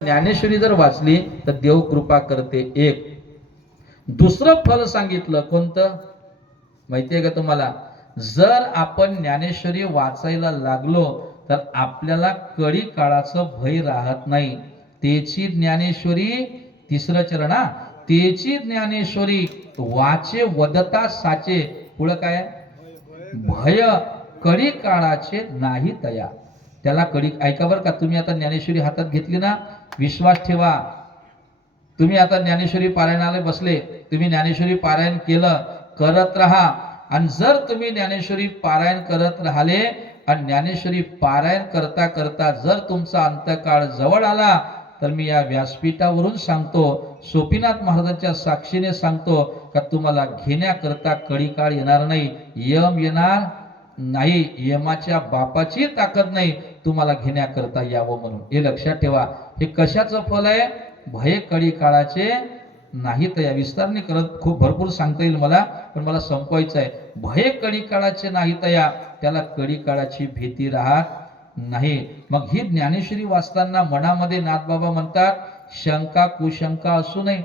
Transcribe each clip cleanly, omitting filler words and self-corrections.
ज्ञानेश्वरी जर वाचली तर देव कृपा करते. एक दुसरं फल सांगितलं कोणतं माहितीये का तुम्हाला? जर आपण ज्ञानेश्वरी वाचायला लागलो तर आपल्याला कडी काळाचं भय राहत नाही. तेची ज्ञानेश्वरी तिसरं चरण हा, तेची ज्ञानेश्वरी वाचे वदता साचे. पुढं काय? भय कडी काळाचे नाही तया. त्याला कडी ऐका बरं का. तुम्ही आता ज्ञानेश्वरी हातात घेतली ना, विश्वास ठेवा. तुम्ही आता ज्ञानेश्वरी पारायणाला बसले, तुम्ही ज्ञानेश्वरी पारायण केलं, करत राहा. आणि जर तुम्ही ज्ञानेश्वरी पारायण करत राहिले आणि ज्ञानेश्वरी पारायण करता करता जर तुमचा अंतकाळ जवळ आला तर मी या व्यासपीठावरून सांगतो, सोपीनाथ महाराजांच्या साक्षीने सांगतो का तुम्हाला घेण्याकरता कडी काळ येणार नाही. यम येणार नाही. यमाच्या बापाची ताकद नाही तुम्हाला घेण्याकरता यावं म्हणून. हे लक्षात ठेवा. हे कशाचं फल आहे? भय कडी काळाचे नाही तया. विस्तारने करत खूप भरपूर सांगता येईल मला, पण मला संपवायचं आहे. भय कडी काळाचे नाही तया. त्याला कडी काळाची भीती राहत नाही. मग ही ज्ञानेश्वरी वाचताना मनामध्ये नाथबाबा म्हणतात शंका कुशंका असू नये.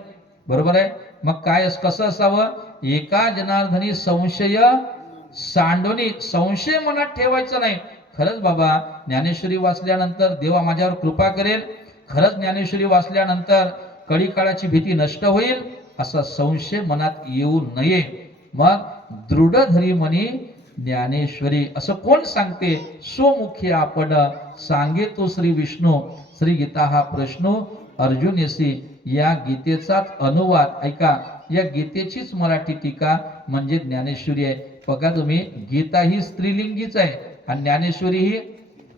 बरोबर आहे. मग काय कसं असावं? एका जनार्दनी संशय सांडोनी. संशय मनात ठेवायचा नाही. खरंच बाबा ज्ञानेश्वरी वाचल्यानंतर देवा माझ्यावर कृपा करेल, खरंच ज्ञानेश्वरी वाचल्यानंतर कडी काळाची भीती नष्ट होईल, असा संशय मनात येऊ नये. मग दृढ धरी म्हणी ज्ञानेश्वरी. असं कोण सांगते? स्वमुखी आपण सांगे तो श्री विष्णू. श्री गीता हा प्रश्न अर्जुनेसी. या गीतेचाच अनुवाद ऐका. या गीतेचीच मराठी टीका म्हणजे ज्ञानेश्वरी आहे. बघा तुम्ही, गीता ही स्त्रीलिंगीच आहे आणि ज्ञानेश्वरी ही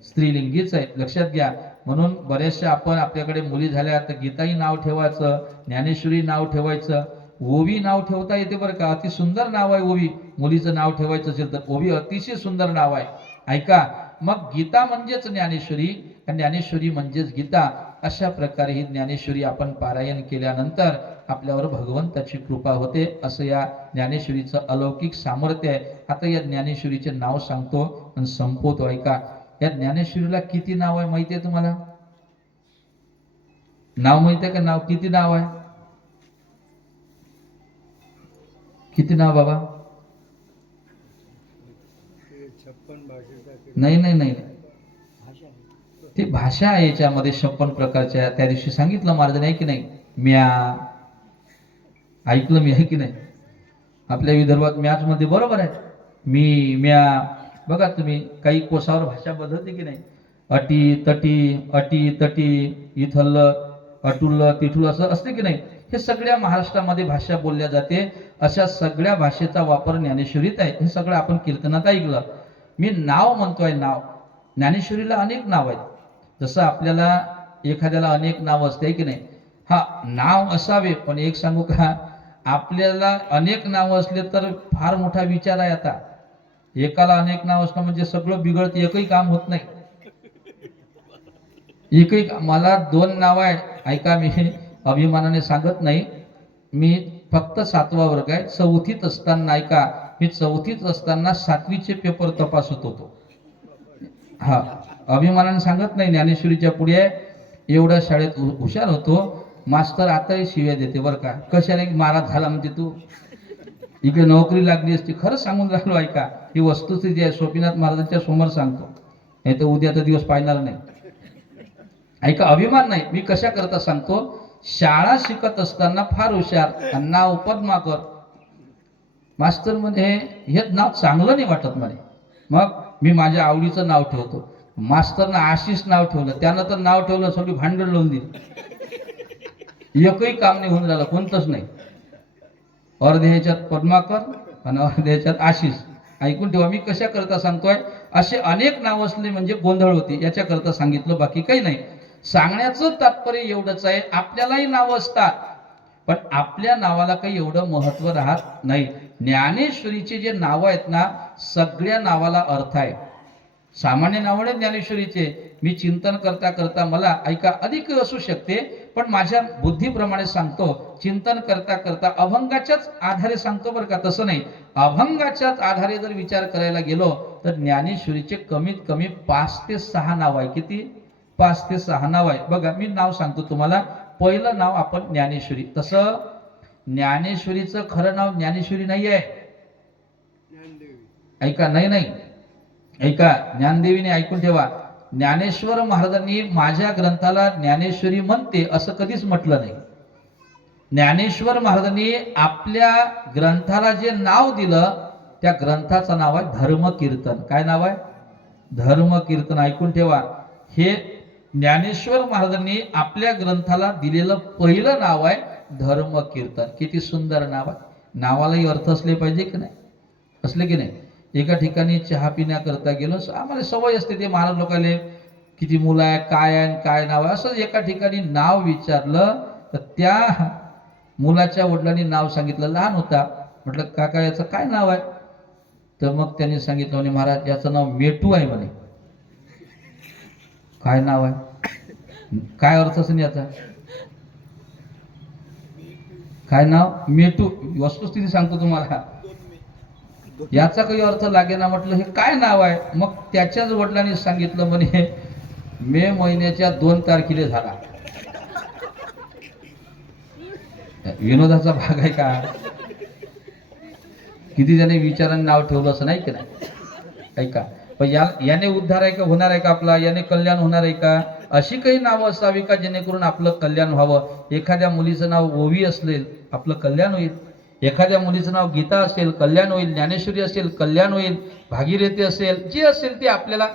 स्त्रीलिंगीच आहे. लक्षात घ्या. म्हणून बऱ्याचशा आपण आपल्याकडे मुली झाल्या तर गीताही नाव ठेवायचं, ज्ञानेश्वरी नाव ठेवायचं, ओवी नाव ठेवता येते बरं का. अति सुंदर नाव आहे ओवी. मुलीचं नाव ठेवायचं असेल तर ओवी अतिशय सुंदर नाव आहे. ऐका. मग गीता म्हणजेच ज्ञानेश्वरी आणि ज्ञानेश्वरी म्हणजेच गीता. अशा प्रकारे ही ज्ञानेश्वरी आपण पारायण केल्यानंतर आपल्यावर भगवंताची कृपा होते. असं या ज्ञानेश्वरीचं अलौकिक सामर्थ्य आहे. आता या ज्ञानेश्वरीचे नाव सांगतो आणि संपवतो. ऐका. या ज्ञानेश्वरीला किती नाव आहे माहिती आहे तुम्हाला? नाव माहिती आहे का? नाव किती नाव आहे? किती नाव बाबा? नाही नाही नाही, ती भाषा आहे याच्यामध्ये 56 प्रकारच्या. त्या दिवशी सांगितलं महाराजांनी, आहे की नाही? म्या ऐकलं मी, आहे की नाही? आपल्या विदर्भात म्याच मध्ये बरोबर आहे. मी म्या. बघा तुम्ही, काही कोसावर भाषा बदलते की नाही? अटी तटी इथलं अटुल तिठुल असं असते की नाही? हे सगळ्या महाराष्ट्रामध्ये भाषा बोलल्या जाते. अशा सगळ्या भाषेचा वापर ज्ञानेश्वरीत आहे. हे सगळं आपण कीर्तनात ऐकलं. मी नाव म्हणतोय. नाव ज्ञानेश्वरीला अनेक नाव आहेत. जसं आपल्याला एखाद्याला अनेक नाव असते की नाही? हा, नाव असावे. पण एक सांगू का, आपल्याला अनेक नाव असले तर फार मोठा विचार आहे. आता एकाला अनेक नाव असणं म्हणजे सगळं बिघडतं. एकही काम होत नाही. एकही. मला 2 नाव आहे. ऐका, मी अभिमानाने सांगत नाही. मी फक्त 7वा वर्ग आहे. 4थीत असताना ऐका, मी 4थीत असताना 7वीचे पेपर तपासत होतो. हा, अभिमानाने सांगत नाही. ज्ञानेश्वरीच्या पुढे एवढ्या शाळेत हुशार होतो. मास्तर आताही शिव्या देते बरं का. कशाला महाराज झाला म्हणते तू, इकडे नोकरी लागली असती. खरं सांगून राहिलो. ऐका, ही वस्तुस्थिती आहे. सोपीनाथ महाराजांच्या समोर सांगतो, नाही तर उद्याचा दिवस पाहणार नाही. ऐका, अभिमान नाही. मी कशा करता सांगतो. शाळा शिकत असताना फार हुशार, नाव पद्माकर. मास्तर म्हणजे हे नाव चांगलं नाही वाटत मला. मग मी माझ्या आवडीचं नाव ठेवतो. मास्तरनं आशिष नाव ठेवलं. त्यानं तर नाव ठेवलं, सगळी भांडण लावून दिली. एकही काम नाही होऊन झालं, कोणतंच नाही. अर्ध्या ह्याच्यात पद्माकर आणि अर्ध्या ह्याच्यात आशिष. ऐकून ठेवा. मी कशा करता सांगतोय. असे अनेक नाव असले म्हणजे गोंधळ होती, याच्या करता सांगितलं, बाकी काही नाही. सांगण्याचं तात्पर्य एवढंच आहे, आपल्यालाही नाव असतात पण आपल्या नावाला काही एवढं महत्व राहत नाही. ज्ञानेश्वरीचे जे नाव आहेत ना, सगळ्या नावाला अर्थ आहे. सामान्य नावाने ज्ञानेश्वरीचे मी चिंतन करता करता मला ऐका अधिक असू शकते, पण माझ्या बुद्धीप्रमाणे सांगतो. चिंतन करता करता अभंगाच्याच आधारे सांगतो बरं का. तसं नाही, अभंगाच्याच आधारे जर विचार करायला गेलो तर ज्ञानेश्वरीचे कमीत कमी 5 ते 6 नाव आहे. किती? 5 ते 6 नाव आहे बघा. मी नाव सांगतो तुम्हाला. पहिलं नाव आपण ज्ञानेश्वरी. तसं ज्ञानेश्वरीचं खरं नाव ज्ञानेश्वरी नाही आहे. ऐका, नाही नाही, ऐका, ज्ञानदेवीने ऐकून ठेवा. ज्ञानेश्वर महाराजांनी माझ्या ग्रंथाला ज्ञानेश्वरी म्हणते असं कधीच म्हटलं नाही. ज्ञानेश्वर महाराजांनी आपल्या ग्रंथाला जे नाव दिलं त्या ग्रंथाचं नाव आहे धर्मकीर्तन. काय नाव आहे? धर्मकीर्तन. ऐकून ठेवा. हे ज्ञानेश्वर महाराजांनी आपल्या ग्रंथाला दिलेलं पहिलं नाव आहे धर्मकीर्तन. किती सुंदर नाव आहे. नावालाही अर्थ असले पाहिजे की नाही? असले की नाही? एका ठिकाणी चहा पिण्याकरता गेलो. आम्हाला सवय असते ते महाराज लोकांना किती मुलं आहे, काय आहे, काय नाव आहे. असं एका ठिकाणी नाव विचारलं तर त्या मुलाच्या वडिलांनी नाव सांगितलं. लहान होता. म्हटलं काका याचं काय नाव आहे? तर मग त्यांनी सांगितलं म्हणे महाराज याचं नाव मेटू आहे म्हणे. काय नाव आहे? काय अर्थ असेल याचा? काय नाव? मेटू. वस्तुस्थिती सांगतो तुम्हाला. याचा काही अर्थ लागेना. म्हटलं हे काय नाव आहे? मग त्याच्याच वडिलांनी सांगितलं म्हणे मे महिन्याच्या 2 तारखेला झाला. विनोदाचा भाग आहे का? किती जणी विचाराने नाव ठेवलं असं नाही की नाही? ऐका, पण याने उद्धार आहे का, होणार आहे का आपला? याने कल्याण होणार आहे का? अशी काही नावं असावी का जेणेकरून आपलं कल्याण व्हावं. एखाद्या मुलीचं नाव ओवी असेल आपलं कल्याण होईल. एखाद्या मुलीचं नाव गीता असेल कल्याण होईल. ज्ञानेश्वरी असेल कल्याण होईल. भागीरथी असेल, जे असेल ते आपल्याला.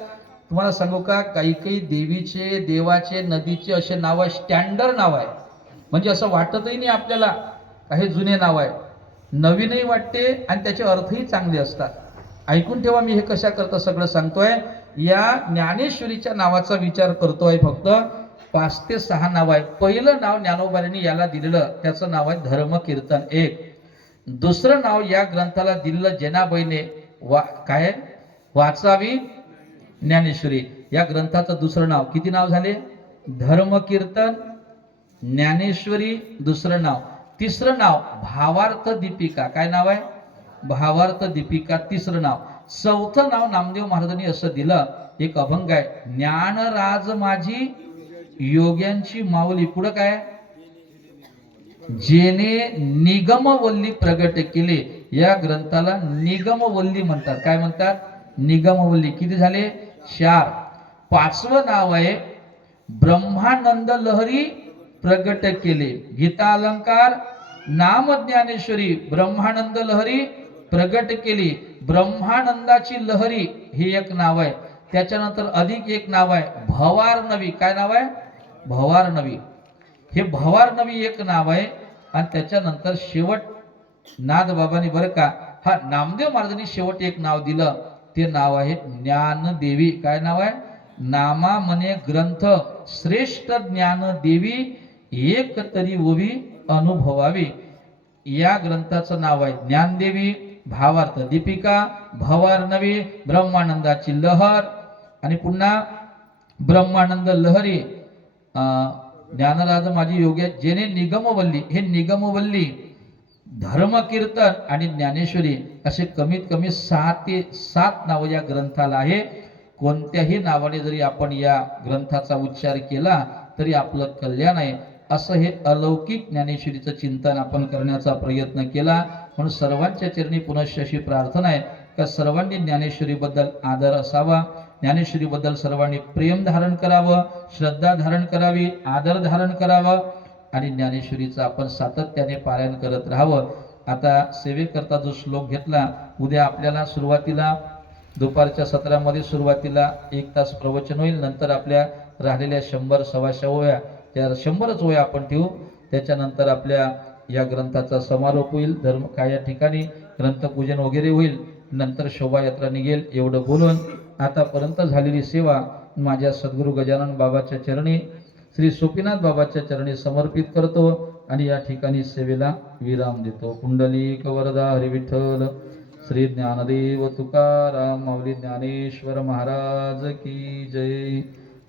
तुम्हाला सांगू का, काही काही देवीचे, देवाचे, नदीचे असे नाव आहे, स्टँडर्ड नाव आहे. म्हणजे असं वाटतही नाही आपल्याला काही जुने नाव आहे. नवीनही वाटते आणि त्याचे अर्थही चांगले असतात. ऐकून ठेवा. मी हे कशा करता सगळं सांगतोय. या ज्ञानेश्वरीच्या नावाचा विचार करतोय. फक्त 5 ते 6 नाव आहे. पहिलं नाव ज्ञानोबांनी याला दिलेलं त्याचं नाव आहे धर्मकीर्तन 1. दुसरं नाव या ग्रंथाला दिलेलं जेनाबाईने काय वाचावी ज्ञानेश्वरी. या ग्रंथाचं दुसरं नाव. किती नाव झाले? धर्मकीर्तन, ज्ञानेश्वरी दुसरं नाव. तिसरं नाव भावार्थ दीपिका. काय नाव आहे? भावार्थ दीपिका तिसरं नाव. चौथं नाव नामदेव महाराजांनी असं दिलं. एक अभंग आहे, ज्ञानराज माझी योग्यांची माऊली. पुढं काय? जेने निगमवल्ली प्रगट केले. या ग्रंथाला निगमवल्ली म्हणतात. काय म्हणतात? निगमवल्ली. किती झाले? 4. 5वं नाव आहे ब्रह्मानंद लहरी प्रगट केले. गीता अलंकार नाम ज्ञानेश्वरी ब्रह्मानंद लहरी प्रगट केली. ब्रह्मानंदाची लहरी हे एक नाव आहे. त्याच्यानंतर अधिक एक नाव आहे भवारनवी. काय नाव आहे? भवारनवी. हे भवारनवी एक नाव आहे. आणि त्याच्यानंतर शेवट नादबाबांनी बरं का, हा नामदेव महाराजांनी शेवट एक नाव दिलं. ते नाव आहे ज्ञानदेवी. काय नाव आहे? नामा मने ग्रंथ श्रेष्ठ ज्ञानदेवी एक तरी ओवी अनुभवावी. या ग्रंथाचं नाव आहे ज्ञानदेवी, भावार्थ दीपिका, भवारनवी, ब्रह्मानंदाची लहर आणि पुन्हा ब्रह्मानंद लहरी, ज्ञानराज माझी योग्य, जेने निगमवल्ली. हे निगमवल्ली, धर्मकीर्तन आणि ज्ञानेश्वरी असे कमीत कमी 6 ते 7 नाव या ग्रंथाला आहे. कोणत्याही नावाने जरी आपण या ग्रंथाचा उच्चार केला तरी आपलं कल्याण आहे. असं हे अलौकिक ज्ञानेश्वरीचं चिंतन आपण करण्याचा प्रयत्न केला. म्हणून सर्वांच्या चरणी पुनश्च अशी प्रार्थना आहे का सर्वांनी ज्ञानेश्वरीबद्दल आदर असावा. ज्ञानेश्वरीबद्दल सर्वांनी प्रेम धारण करावं, श्रद्धा धारण करावी, आदर धारण करावं आणि ज्ञानेश्वरीचं आपण सातत्याने पारायण करत राहावं. आता सेवेकरता जो श्लोक घेतला, उद्या आपल्याला सुरुवातीला दुपारच्या सत्रामध्ये सुरुवातीला 1 तास प्रवचन होईल. नंतर आपल्या राहिलेल्या 100 सव्वाशे ओव्या, त्या 100च ओव्या आपण ठेवू. त्याच्यानंतर आपल्या या ग्रंथाचा समारोप होईल. धर्म काय या ठिकाणी ग्रंथपूजन वगैरे होईल. नंतर शोभायात्रा निघेल. एवढं बोलून आतापर्यंत झालेली सेवा माझ्या सद्गुरू गजानन बाबाच्या चरणी, श्री सोपीनाथ बाबाच्या चरणी समर्पित करतो आणि या ठिकाणी सेवेला विराम देतो. पुंडलिक वरदा हरी विठ्ठल. श्री ज्ञानदेव तुकाराम माऊली ज्ञानेश्वर महाराज की जय.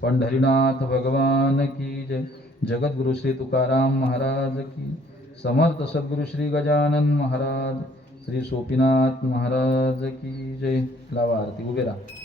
पंढरीनाथ भगवान की जय. जगद्गुरु श्री तुकाराम महाराज की. समर्थ सद्गुरु श्री गजानन महाराज, श्री सोपीनाथ महाराज की जय. लावा आरती. उभे राहा.